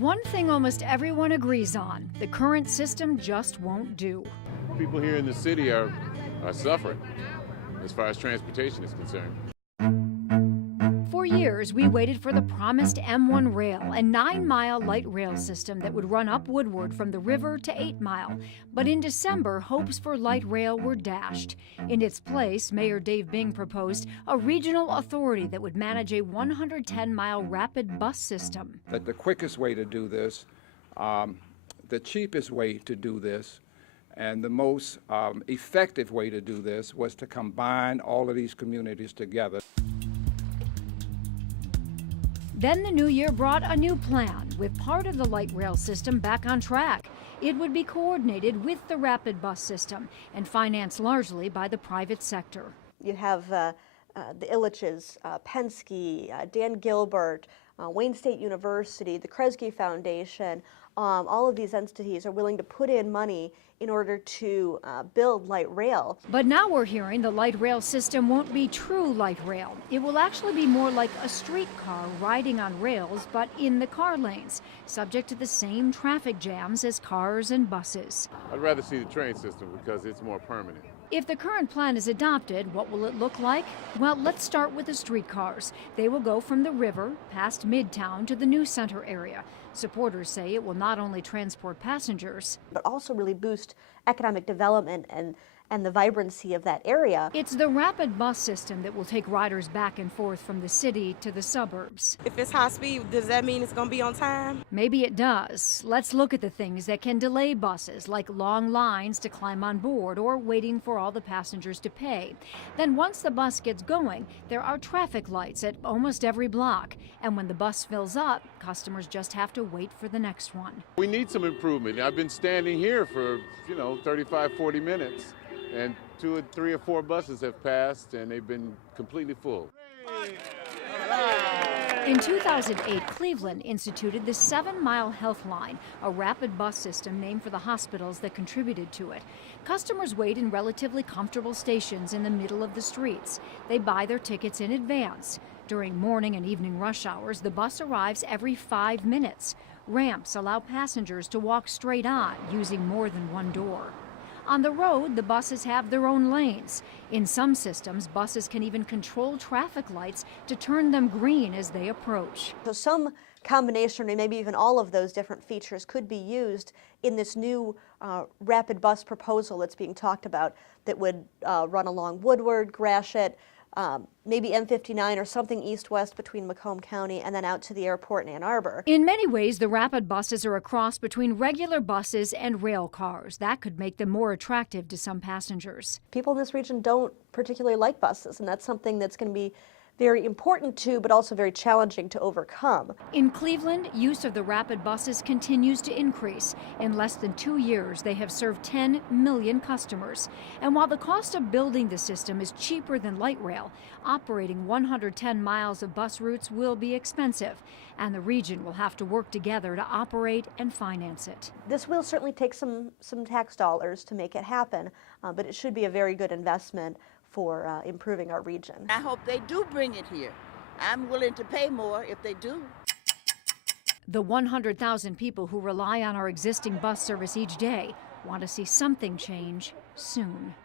One thing almost everyone agrees on, the current system just won't do. People here in the city are suffering as far as transportation is concerned. For years, we waited for the promised M1 rail, a 9-mile light rail system that would run up Woodward from the river to 8 Mile. But in December, hopes for light rail were dashed. In its place, Mayor Dave Bing proposed a regional authority that would manage a 110-mile rapid bus system. The quickest way to do this, the cheapest way to do this, and the most effective way to do this was to combine all of these communities together. Then the new year brought a new plan, with part of the light rail system back on track. It would be coordinated with the rapid bus system and financed largely by the private sector. You have the Illiches, Penske, Dan Gilbert, Wayne State University, the Kresge Foundation. All of these entities are willing to put in money in order to build light rail. But now we're hearing the light rail system won't be true light rail. It will actually be more like a streetcar riding on rails, but in the car lanes, subject to the same traffic jams as cars and buses. I'd rather see the train system because it's more permanent. If the current plan is adopted, what will it look like? Well, let's start with the streetcars. They will go from the river, past Midtown, to the New Center area. Supporters say it will not only transport passengers, but also really boost economic development and the vibrancy of that area. It's the rapid bus system that will take riders back and forth from the city to the suburbs. If it's high speed, does that mean it's going to be on time? Maybe it does. Let's look at the things that can delay buses, like long lines to climb on board or waiting for all the passengers to pay. Then once the bus gets going, there are traffic lights at almost every block. And when the bus fills up, customers just have to wait for the next one. We need some improvement. I've been standing here for, 35, 40 minutes. And 2 or 3 or 4 buses have passed, and they've been completely full. In 2008, Cleveland instituted the 7-Mile Health Line, a rapid bus system named for the hospitals that contributed to it. Customers wait in relatively comfortable stations in the middle of the streets. They buy their tickets in advance. During morning and evening rush hours, the bus arrives every 5 minutes. Ramps allow passengers to walk straight on, using more than one door. On the road, the buses have their own lanes. In some systems, buses can even control traffic lights to turn them green as they approach. So some combination, or maybe even all of those different features, could be used in this new rapid bus proposal that's being talked about that would run along Woodward, Gratiot, maybe M59 or something east-west between Macomb County and then out to the airport in Ann Arbor. In many ways, the rapid buses are a cross between regular buses and rail cars. That could make them more attractive to some passengers. People in this region don't particularly like buses, and that's something that's going to be very important to, but also very challenging to overcome. In Cleveland, use of the rapid buses continues to increase. In less than 2 years, they have served 10 million customers. And while the cost of building the system is cheaper than light rail, operating 110 miles of bus routes will be expensive, and the region will have to work together to operate and finance it. This will certainly take some tax dollars to make it happen, but it should be a very good investment for improving our region. I hope they do bring it here. I'm willing to pay more if they do. The 100,000 people who rely on our existing bus service each day want to see something change soon.